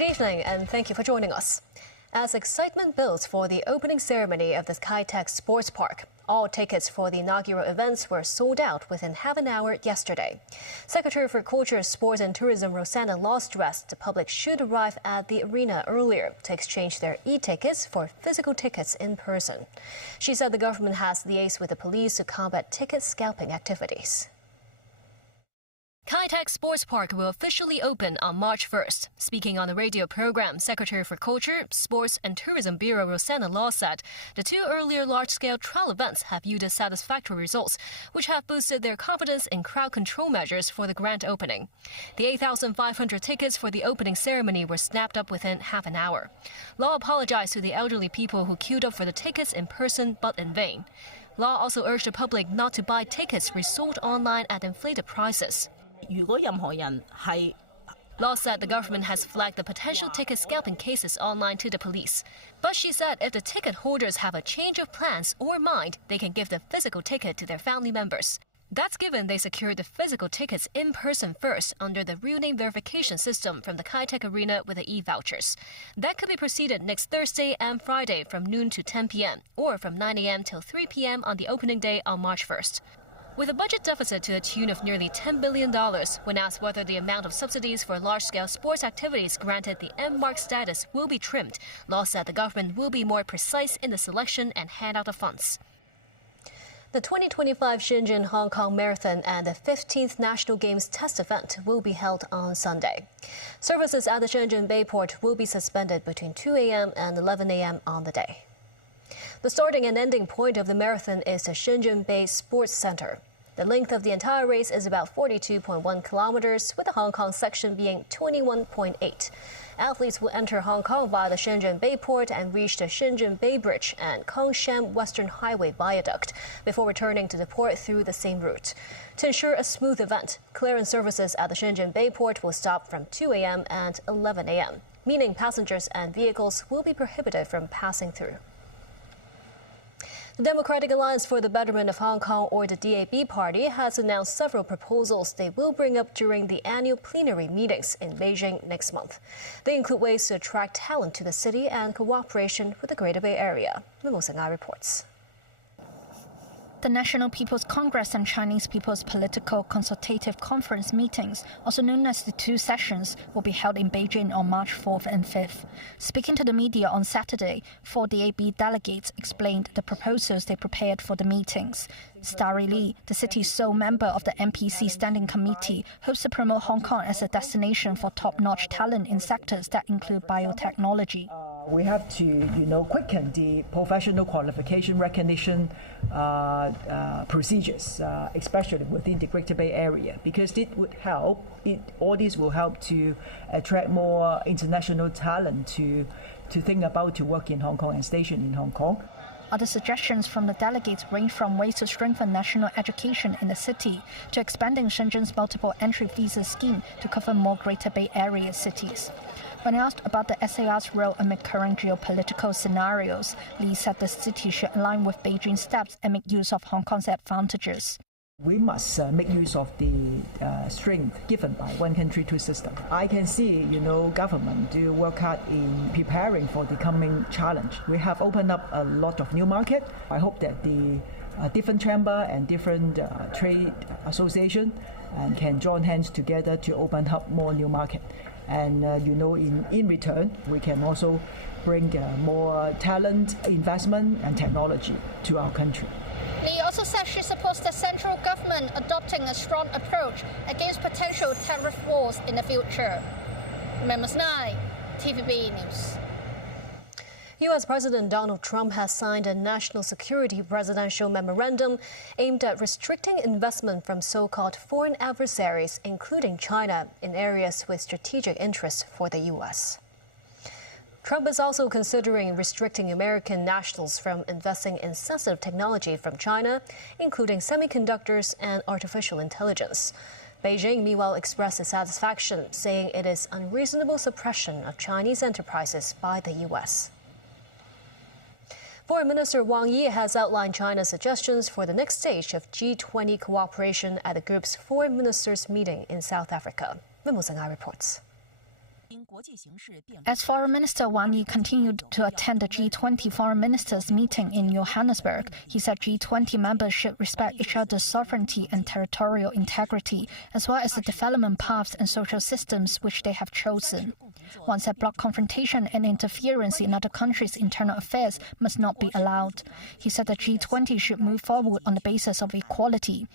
Good evening and thank you for joining us. As excitement builds for the opening ceremony of the Kai-Tak Sports Park, all tickets for the inaugural events were sold out within half an hour yesterday. Secretary for Culture, Sports and Tourism Rosanna Law stressed the public should arrive at the arena earlier to exchange their e-tickets for physical tickets in person. She said the government has liaised with the police to combat ticket scalping activities. Kai-Tak Sports Park will officially open on March 1st. Speaking on the radio program, Secretary for Culture, Sports and Tourism Bureau Rosanna Law said the two earlier large-scale trial events have yielded satisfactory results, which have boosted their confidence in crowd control measures for the grand opening. The 8,500 tickets for the opening ceremony were snapped up within half an hour. Law apologized to the elderly people who queued up for the tickets in person but in vain. Law also urged the public not to buy tickets resold online at inflated prices. Law said the government has flagged the potential ticket scalping cases online to the police. But she said if the ticket holders have a change of plans or mind, they can give the physical ticket to their family members. That's given they secured the physical tickets in person first under the real name verification system from the Kai-Tak Arena with the e-vouchers. That could be proceeded next Thursday and Friday from noon to 10 p.m. or from 9 a.m. till 3 p.m. on the opening day on March 1st. With a budget deficit to the tune of nearly $10 billion, when asked whether the amount of subsidies for large-scale sports activities granted the M-Mark status will be trimmed, Law said the government will be more precise in the selection and handout of funds. The 2025 Shenzhen-Hong Kong Marathon and the 15th National Games test event will be held on Sunday. Services at the Shenzhen Bayport will be suspended between 2 a.m. and 11 a.m. on the day. The starting and ending point of the marathon is the Shenzhen Bay Sports Center. The length of the entire race is about 42.1 kilometers, with the Hong Kong section being 21.8. Athletes will enter Hong Kong via the Shenzhen Bayport and reach the Shenzhen Bay Bridge and Kongshan Western Highway Viaduct before returning to the port through the same route. To ensure a smooth event, clearance services at the Shenzhen Bayport will stop from 2 a.m. and 11 a.m., meaning passengers and vehicles will be prohibited from passing through. The Democratic Alliance for the Betterment of Hong Kong, or the DAB party, has announced several proposals they will bring up during the annual plenary meetings in Beijing next month. They include ways to attract talent to the city and cooperation with the Greater Bay Area. Mimosa Ngai reports. The National People's Congress and Chinese People's Political Consultative Conference meetings, also known as the two sessions, will be held in Beijing on March 4th and 5th. Speaking to the media on Saturday, 4 DAB delegates explained the proposals they prepared for the meetings. Starry Lee, the city's sole member of the NPC Standing Committee, hopes to promote Hong Kong as a destination for top-notch talent in sectors that include biotechnology. We have to, quicken the professional qualification recognition procedures, especially within the Greater Bay Area, because it would help. All this will help to attract more international talent to think about to work in Hong Kong and station in Hong Kong. Other suggestions from the delegates range from ways to strengthen national education in the city to expanding Shenzhen's multiple entry visa scheme to cover more Greater Bay Area cities. When asked about the SAR's role amid current geopolitical scenarios, Lee said the city should align with Beijing's steps and make use of Hong Kong's advantages. We must make use of the strength given by one country, two systems. I can see, government do work hard in preparing for the coming challenge. We have opened up a lot of new market. I hope that the different chamber and different trade association can join hands together to open up more new market. And, in return, we can also bring more talent, investment and technology to our country. Lee also said she supports the central government adopting a strong approach against potential tariff wars in the future. Mimosa Ngai, TVB News. U.S. President Donald Trump has signed a national security presidential memorandum aimed at restricting investment from so-called foreign adversaries, including China, in areas with strategic interest for the U.S. Trump is also considering restricting American nationals from investing in sensitive technology from China, including semiconductors and artificial intelligence. Beijing, meanwhile, expressed dissatisfaction, saying it is unreasonable suppression of Chinese enterprises by the U.S. Foreign Minister Wang Yi has outlined China's suggestions for the next stage of G20 cooperation at the group's foreign ministers' meeting in South Africa. Mimosa Ngai reports. As Foreign Minister Wang Yi continued to attend the G20 foreign ministers meeting in Johannesburg, he said G20 members should respect each other's sovereignty and territorial integrity, as well as the development paths and social systems which they have chosen. Wang said bloc confrontation and interference in other countries' internal affairs must not be allowed. He said the G20 should move forward on the basis of equality.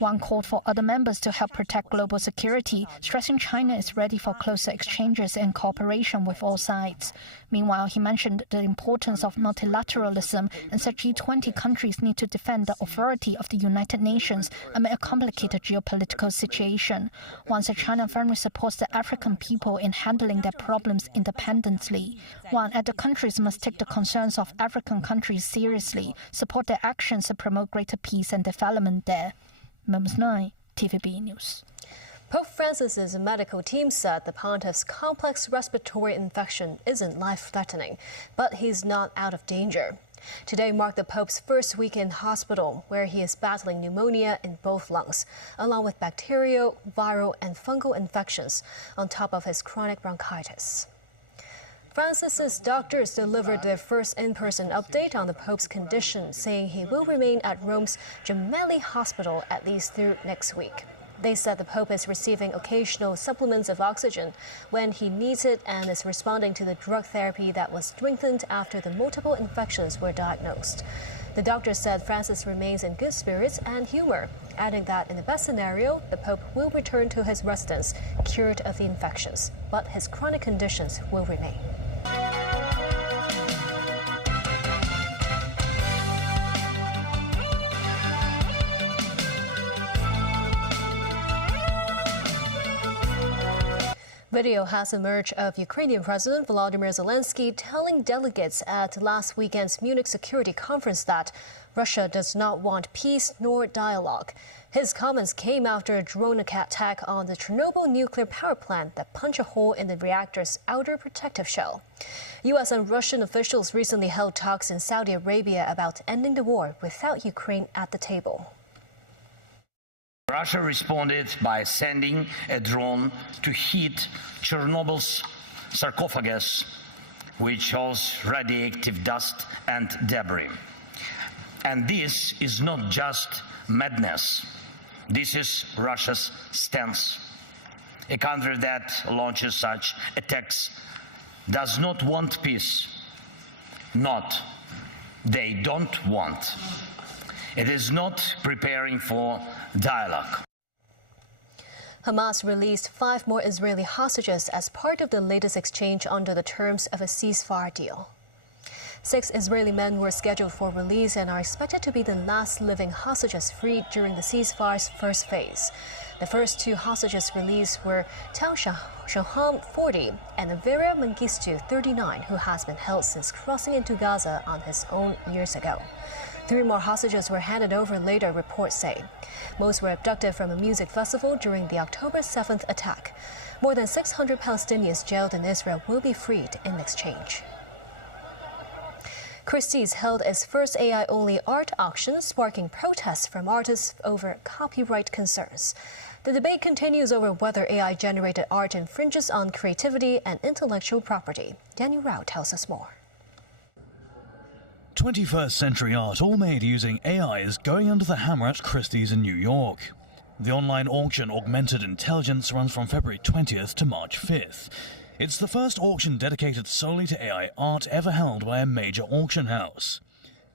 Wang called for other members to help protect global security, stressing China is ready for closer exchanges and cooperation with all sides. Meanwhile, he mentioned the importance of multilateralism and said G20 countries need to defend the authority of the United Nations amid a complicated geopolitical situation. Wang said China firmly supports the African people in handling their problems independently. Wang added countries must take the concerns of African countries seriously, support their actions and promote greater peace and development there. Mums 9, TVB News. Pope Francis's medical team said the pontiff's complex respiratory infection isn't life-threatening, but he's not out of danger. Today marked the Pope's first week in hospital, where he is battling pneumonia in both lungs, along with bacterial, viral, and fungal infections, on top of his chronic bronchitis. Francis's doctors delivered their first in-person update on the Pope's condition, saying he will remain at Rome's Gemelli Hospital at least through next week. They said the Pope is receiving occasional supplements of oxygen when he needs it and is responding to the drug therapy that was strengthened after the multiple infections were diagnosed. The doctor said Francis remains in good spirits and humor, adding that in the best scenario, the Pope will return to his residence cured of the infections, but his chronic conditions will remain. Video has emerged of Ukrainian President Volodymyr Zelensky telling delegates at last weekend's Munich Security Conference that Russia does not want peace nor dialogue. His comments came after a drone attack on the Chernobyl nuclear power plant that punched a hole in the reactor's outer protective shell. U.S. and Russian officials recently held talks in Saudi Arabia about ending the war without Ukraine at the table. Russia responded by sending a drone to hit Chernobyl's sarcophagus, which holds radioactive dust and debris. And this is not just madness. This is Russia's stance. A country that launches such attacks does not want peace. They don't want. It is not preparing for dialogue. Hamas released 5 more Israeli hostages as part of the latest exchange under the terms of a ceasefire deal. 6 Israeli men were scheduled for release and are expected to be the last living hostages freed during the ceasefire's first phase. The first 2 hostages released were Tal Shaham, 40, and Avera Mengistu, 39, who has been held since crossing into Gaza on his own years ago. 3 more hostages were handed over later, reports say. Most were abducted from a music festival during the October 7th attack. More than 600 Palestinians jailed in Israel will be freed in exchange. Christie's held its first AI-only art auction, sparking protests from artists over copyright concerns. The debate continues over whether AI-generated art infringes on creativity and intellectual property. Daniel Rao tells us more. 21st century art all made using AI is going under the hammer at Christie's in New York. The online auction Augmented Intelligence runs from February 20th to March 5th. It's the first auction dedicated solely to AI art ever held by a major auction house.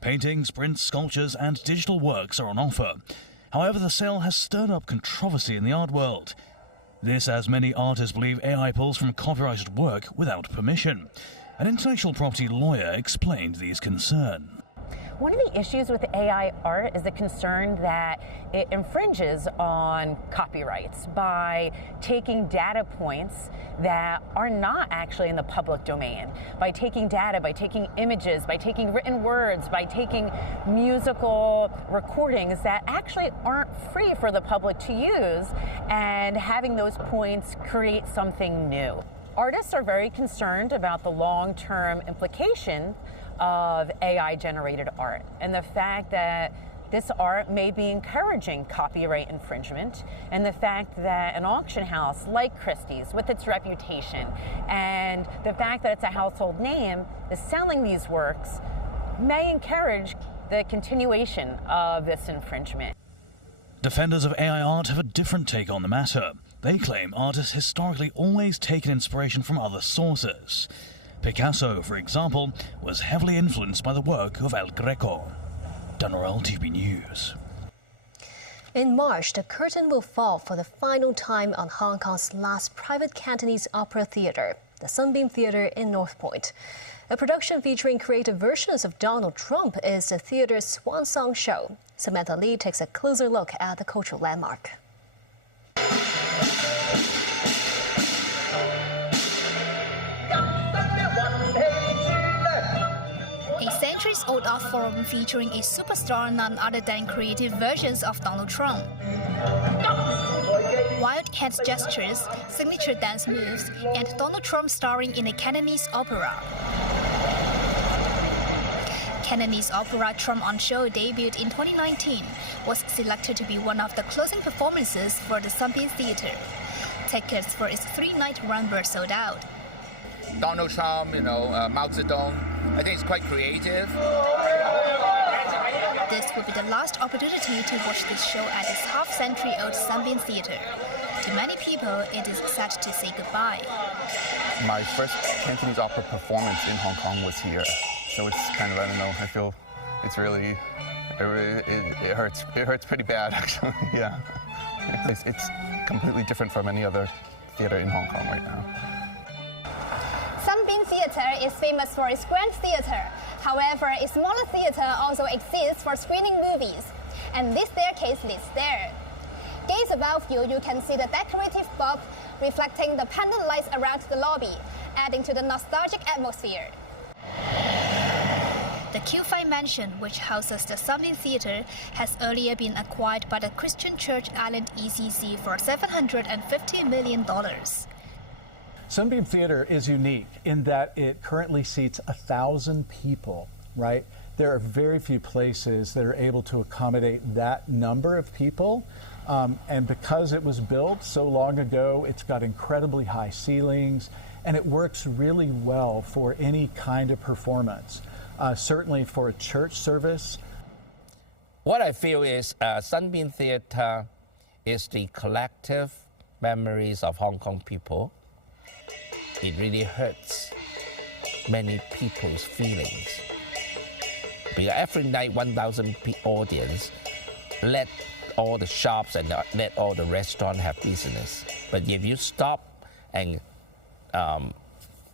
Paintings, prints, sculptures and digital works are on offer. However, the sale has stirred up controversy in the art world. This as many artists believe AI pulls from copyrighted work without permission. An intellectual property lawyer explained these concerns. One of the issues with AI art is the concern that it infringes on copyrights by taking data points that are not actually in the public domain, by taking data, by taking images, by taking written words, by taking musical recordings that actually aren't free for the public to use, and having those points create something new. Artists are very concerned about the long-term implication of AI-generated art and the fact that this art may be encouraging copyright infringement, and the fact that an auction house like Christie's, with its reputation, and the fact that it's a household name, is selling these works, may encourage the continuation of this infringement. Defenders of AI art have a different take on the matter. They claim art has historically always taken inspiration from other sources. Picasso, for example, was heavily influenced by the work of El Greco. Dunnerell, TVB News. In March, the curtain will fall for the final time on Hong Kong's last private Cantonese opera theatre, the Sunbeam Theatre in North Point. A production featuring creative versions of Donald Trump is the theatre's swan song show. Samantha Lee takes a closer look at the cultural landmark. A centuries-old art forum featuring a superstar none other than creative versions of Donald Trump. Wild cat gestures, signature dance moves, and Donald Trump starring in a Cantonese opera. Cantonese opera Trump on Show debuted in 2019, was selected to be one of the closing performances for the Sunbeam Theatre. Tickets for its 3-night run were sold out. Donald Trump, Mao Zedong, I think it's quite creative. This will be the last opportunity to watch this show at its half-century-old Sunbeam Theatre. To many people, it is set to say goodbye. My first Cantonese opera performance in Hong Kong was here. So it's kind of, I don't know, I feel it's really, it hurts. It hurts pretty bad, actually, yeah. It's completely different from any other theatre in Hong Kong right now. Sunbeam Theatre is famous for its grand theatre. However, a smaller theatre also exists for screening movies. And this staircase leads there. Gaze above you, you can see the decorative bulb reflecting the pendant lights around the lobby, adding to the nostalgic atmosphere. The Q5 Mansion, which houses the Sunbeam Theatre, has earlier been acquired by the Christian Church Island ECC for $750 million. Sunbeam Theatre is unique in that it currently seats 1,000 people, right? There are very few places that are able to accommodate that number of people. And because it was built so long ago, it's got incredibly high ceilings, and it works really well for any kind of performance. Certainly for a church service. What I feel is Sunbeam Theatre is the collective memories of Hong Kong people. It really hurts many people's feelings. Because every night, 1,000 audience, let all the shops and let all the restaurants have business. But if you stop and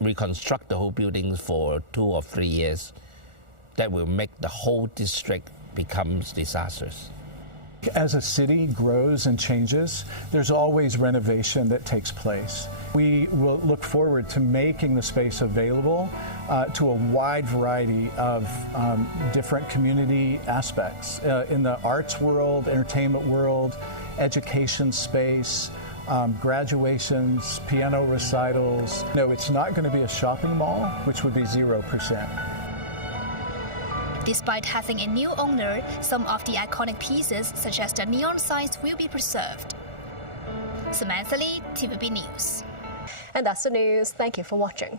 reconstruct the whole building for 2 or 3 years, that will make the whole district becomes disastrous. As a city grows and changes, there's always renovation that takes place. We will look forward to making the space available to a wide variety of different community aspects in the arts world, entertainment world, education space, graduations, piano recitals. No, it's not going to be a shopping mall, which would be 0%. Despite having a new owner, some of the iconic pieces, such as the neon signs, will be preserved. Samantha Lee, TVB News. And that's the news. Thank you for watching.